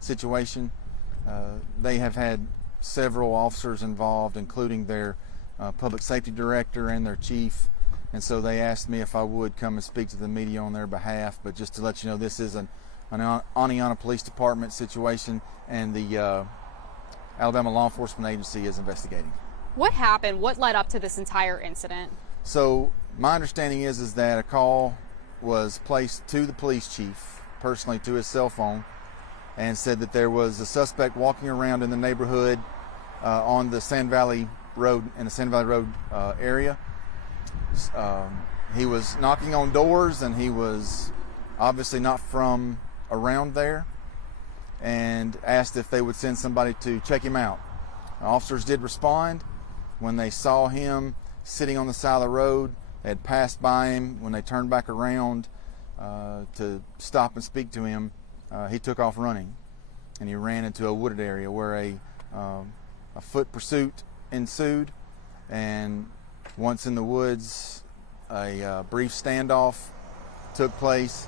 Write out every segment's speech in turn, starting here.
situation. They have had several officers involved, including their public safety director and their chief, and so they asked me if I would come and speak to the media on their behalf. But just to let you know, this is an Oneonta Police Department situation, and the Alabama Law Enforcement Agency is investigating. What happened? What led up to this entire incident? So my understanding is that a call was placed to the police chief, personally to his cell phone, and said that there was a suspect walking around in the neighborhood on the Sand Valley Road, in the Sand Valley Road area. He was knocking on doors, and he was obviously not from around there, and asked if they would send somebody to check him out. Officers did respond. When they saw him sitting on the side of the road, they had passed by him. When they turned back around to stop and speak to him, he took off running, and he ran into a wooded area where a foot pursuit ensued. And once in the woods, a brief standoff took place.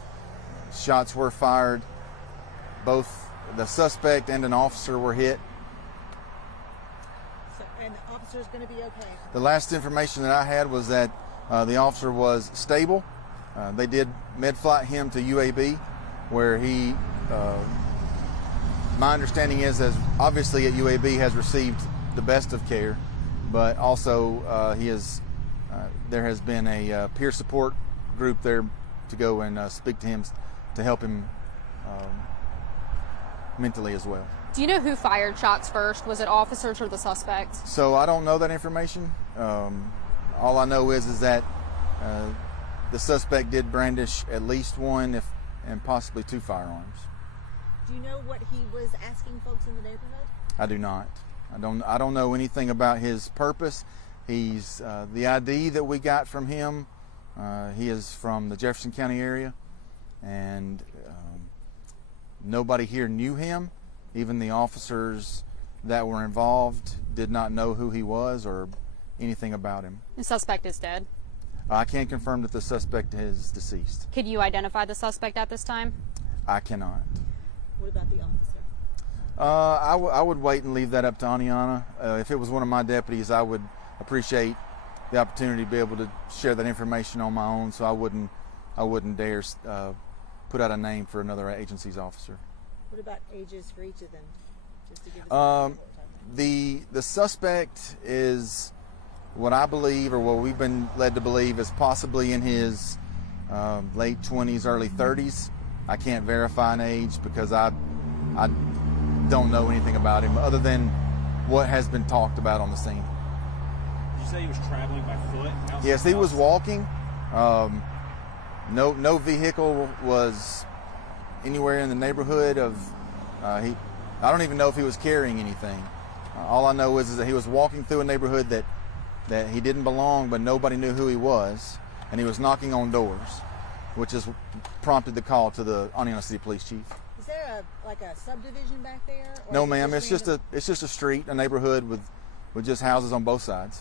Shots were fired. Both the suspect and an officer were hit. So, and the officer's going to be okay? The last information that I had was that the officer was stable. They did med-flight him to UAB, where he, my understanding is, as obviously at UAB, has received the best of care, but also he is, there has been a peer support group there to go and speak to him to help him mentally as well. Do you know who fired shots first? Was it officers or the suspect? So I don't know that information. All I know is that the suspect did brandish at least one, and possibly two firearms. Do you know what he was asking folks in the neighborhood? I do not. I don't know anything about his purpose. He's the ID that we got from him. He is from the Jefferson County area, and nobody here knew him. Even the officers that were involved did not know who he was or anything about him. The suspect is dead. I can't confirm that the suspect is deceased. Could you identify the suspect at this time? I cannot. What about the officer? I would wait and leave that up to Oneonta. If it was one of my deputies, I would appreciate the opportunity to be able to share that information on my own, so I wouldn't dare put out a name for another agency's officer. What about ages for each of them? Just to give us the suspect is what I believe, or what we've been led to believe, is possibly in his late 20s, early 30s. I can't verify an age because I don't know anything about him other than what has been talked about on the scene. Did you say he was traveling by foot? Yes, he was walking. No vehicle was anywhere in the neighborhood of. I don't even know if he was carrying anything. All I know is that he was walking through a neighborhood that he didn't belong, but nobody knew who he was, and he was knocking on doors, which has prompted the call to the Oneonta City Police Chief. Is there a subdivision back there? Or No, ma'am. It's just a street, a neighborhood with just houses on both sides.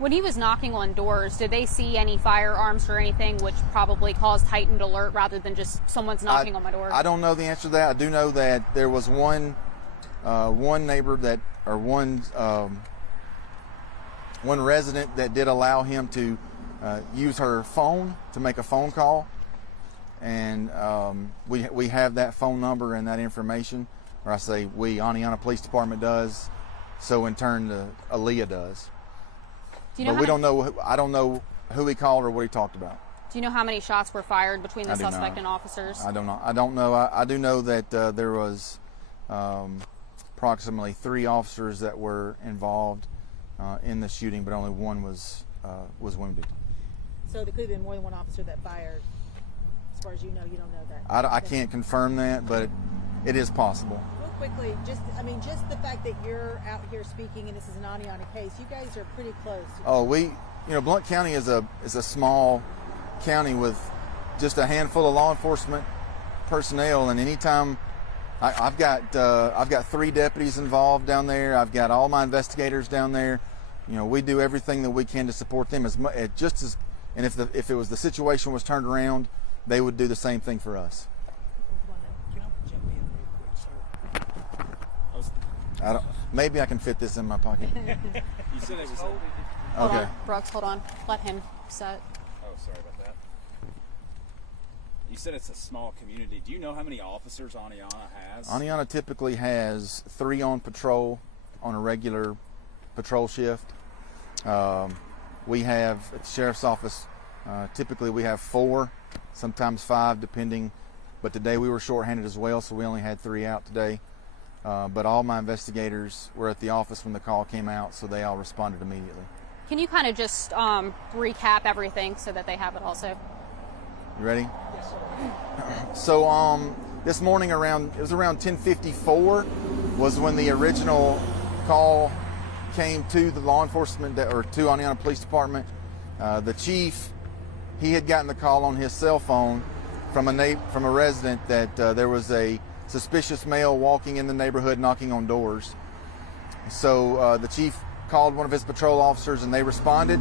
When he was knocking on doors, did they see any firearms or anything, which probably caused heightened alert rather than just someone's knocking on my door? I don't know the answer to that. I do know that there was one neighbor that, or one resident that did allow him to use her phone to make a phone call, and we have that phone number and that information. Or I say we, Oneonta Police Department does. So in turn, Aaliyah does. But we don't know. I don't know who he called or what he talked about. Do you know how many shots were fired between the suspect and officers? I don't know. I don't know. I do know that there was approximately 3 officers that were involved in the shooting, but only one was wounded. So there could have been more than one officer that fired. As far as you know that. I can't confirm that, but it is possible. Real quickly, just the fact that you're out here speaking, and this is an Oneonta case, you guys are pretty close. Oh, Blount County is a small county with just a handful of law enforcement personnel, and anytime I've got 3 deputies involved down there. I've got all my investigators down there. We do everything that we can to support them and if it was the situation was turned around, they would do the same thing for us. Maybe I can fit this in my pocket. You said it was. Hold Okay. on, Brooks, hold on. Let him set. Oh, sorry about that. You said it's a small community. Do you know how many officers Oneonta has? Oneonta typically has 3 on patrol on a regular patrol shift. We have at the sheriff's office, typically we have 4, sometimes 5, depending. But today we were shorthanded as well, so we only had 3 out today. But all my investigators were at the office when the call came out, so they all responded immediately. Can you kind of just recap everything so that they have it also? You ready? Yes, sir. So this morning it was around 10:54 was when the original call came to the law enforcement or to Oneonta Police Department. The chief, he had gotten the call on his cell phone from a resident that there was a suspicious male walking in the neighborhood knocking on doors. So the chief called one of his patrol officers and they responded.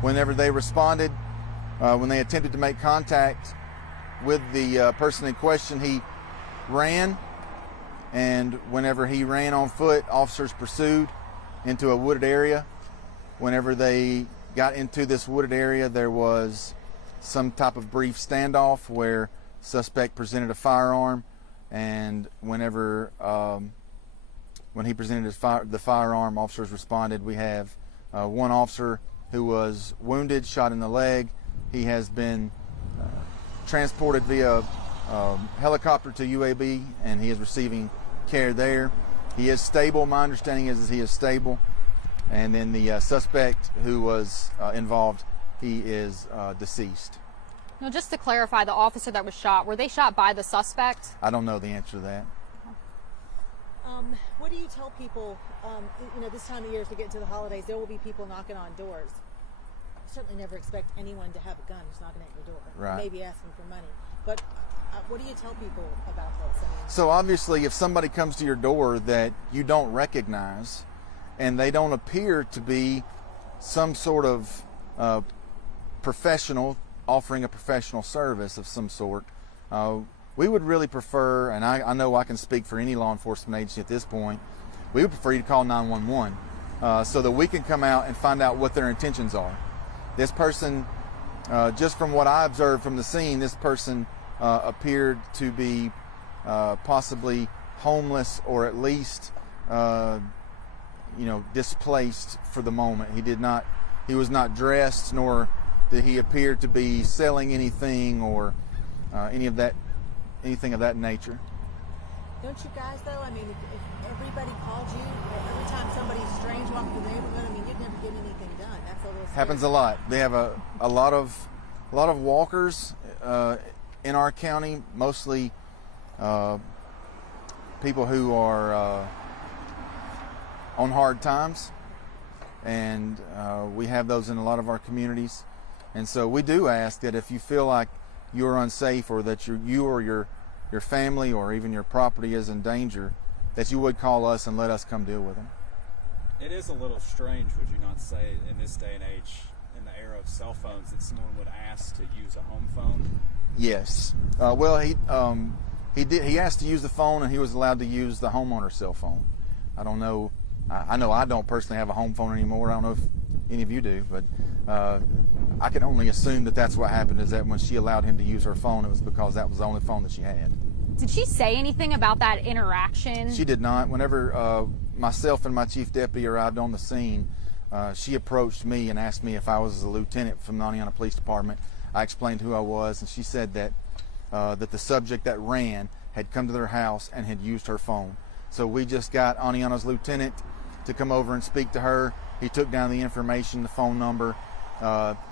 Whenever they responded, when they attempted to make contact with the person in question, he ran, and whenever he ran on foot, officers pursued into a wooded area. Whenever they got into this wooded area, there was some type of brief standoff where suspect presented a firearm, and when he presented the firearm, officers responded. We have one officer who was wounded, shot in the leg. He has been transported via helicopter to UAB, and he is receiving care there. He is stable. My understanding is he is stable. And then the suspect who was involved, he is deceased. Now, just to clarify, the officer that was shot, were they shot by the suspect? I don't know the answer to that. What do you tell people, this time of year as we get into the holidays, there will be people knocking on doors. You certainly never expect anyone to have a gun who's knocking at your door. Right. Maybe asking for money. But what do you tell people about this? So obviously, if somebody comes to your door that you don't recognize and they don't appear to be some sort of professional, offering a professional service of some sort, we would really prefer, and I know I can speak for any law enforcement agency at this point, we would prefer you to call 911 so that we can come out and find out what their intentions are. This person, just from what I observed from the scene, this person appeared to be possibly homeless or at least displaced for the moment. He was not dressed, nor did he appear to be selling anything or anything of that nature. Don't you guys, though? I mean, if everybody called you, every time somebody's strange walking through the neighborhood, I mean, you'd never get anything done. That's a little scary. Happens a lot. They have a lot of walkers in our county, mostly people who are on hard times, and we have those in a lot of our communities. And so we do ask that if you feel like you're unsafe or that you or your family or even your property is in danger, that you would call us and let us come deal with them. It is a little strange, would you not say, in this day and age, in the era of cell phones, that someone would ask to use a home phone? Yes. Well, he asked to use the phone, and he was allowed to use the homeowner's cell phone. I don't know. I know I don't personally have a home phone anymore. I don't know if any of you do, but I can only assume that that's what happened, is that when she allowed him to use her phone, it was because that was the only phone that she had. Did she say anything about that interaction? She did not. Whenever myself and my chief deputy arrived on the scene, she approached me and asked me if I was a lieutenant from the Oneonta Police Department. I explained who I was, and she said that the subject that ran had come to their house and had used her phone. So we just got Oneonta's lieutenant to come over and speak to her. He took down the information, the phone number,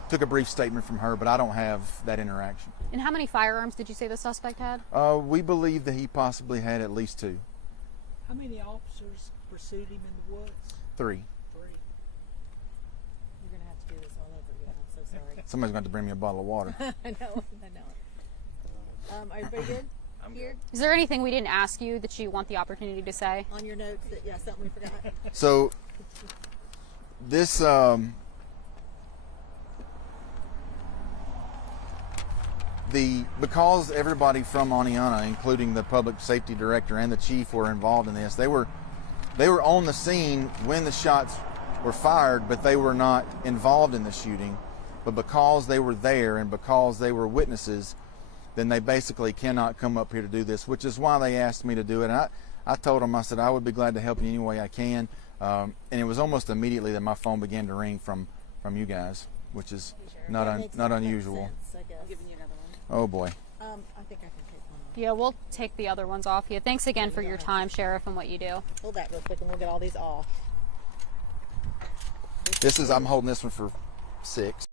took a brief statement from her, but I don't have that interaction. And how many firearms did you say the suspect had? We believe that he possibly had at least 2. How many officers pursued him in the woods? 3. You're going to have to do this all over again. I'm so sorry. Somebody's going to have to bring me a bottle of water. I know. Are everybody good? Here? Is there anything we didn't ask you that you want the opportunity to say? On your notes, something we forgot. So this because everybody from Oneonta, including the public safety director and the chief, were involved in this. They were on the scene when the shots were fired, but they were not involved in the shooting. But because they were there and because they were witnesses, then they basically cannot come up here to do this, which is why they asked me to do it. And I told them, I said, I would be glad to help you any way I can. And it was almost immediately that my phone began to ring from you guys, which is not unusual. Sense, I guess. I'm giving you another one. Oh boy. I think I can take one off. Yeah, we'll take the other ones off you. Thanks again for your time, Sheriff, and what you do. Hold that real quick, and we'll get all these off. I'm holding this one for 6.